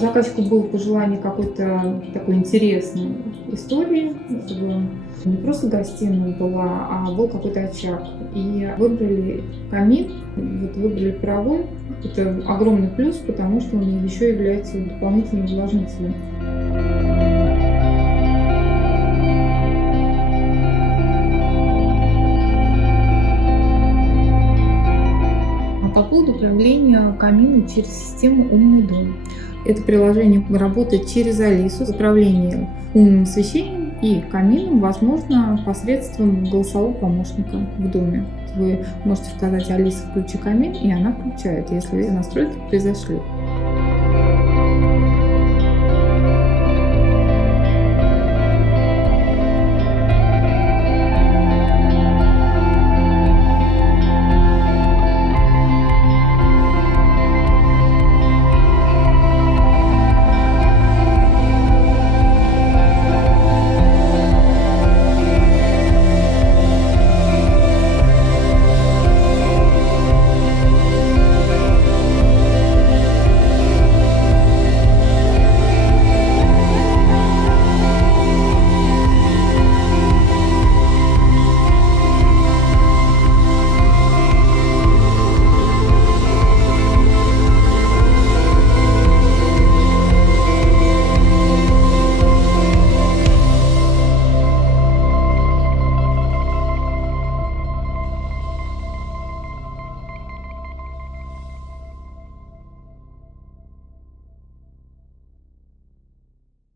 заказчику было пожелание какой-то такой интересной истории, чтобы не просто гостиная была, а был какой-то очаг. И выбрали камин, выбрали паровой. Это огромный плюс, потому что он еще является дополнительным увлажнителем. По поводу управления камином через систему «Умный дом». Это приложение работает через Алису. Управление умным освещением и камином возможно посредством голосового помощника в доме. Вы можете сказать: «Алиса, включи камин», и она включает, если настройки произошли.